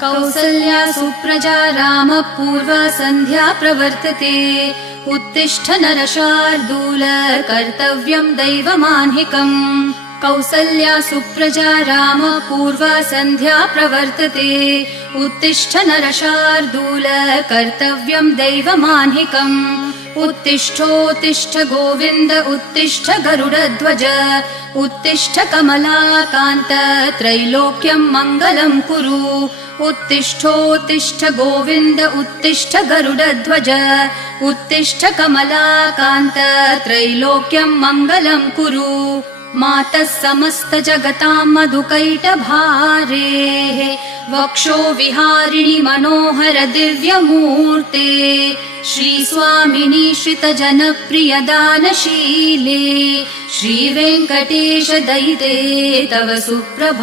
कौसल्या सुप्रजा रामपूर्वा सन्ध्या प्रवर्तते। उत्तिष्ठ नरशार्दूल कर्तव्यं दैवमान्हिकम्। कौसल्या सुप्रजा रामपूर्वा सन्ध्या प्रवर्तते। उत्तिष्ठ नरशार्दूल कर्तव्यं दैवमान्हिकम्। उत्तिष्ठोत्तिष्ठ गोविन्द उत्तिष्ठ गरुडध्वज। उत्तिष्ठ कमलाकान्त त्रैलोक्यं मङ्गलं कुरु। उत्तिष्ठोत्तिष्ठ गोविन्द उत्तिष्ठ गरुडध्वज। उत्तिष्ठ कमलाकान्त त्रैलोक्यं मङ्गलं कुरु। मातः समस्त जगतां मधुकैटभारेः वक्षो विहारिणि मनोहर दिव्यमूर्ते। श्रीस्वामिनि श्रितजनप्रिय दानशीले। श्रीवेङ्कटेश दयिते तव सुप्रभातम्।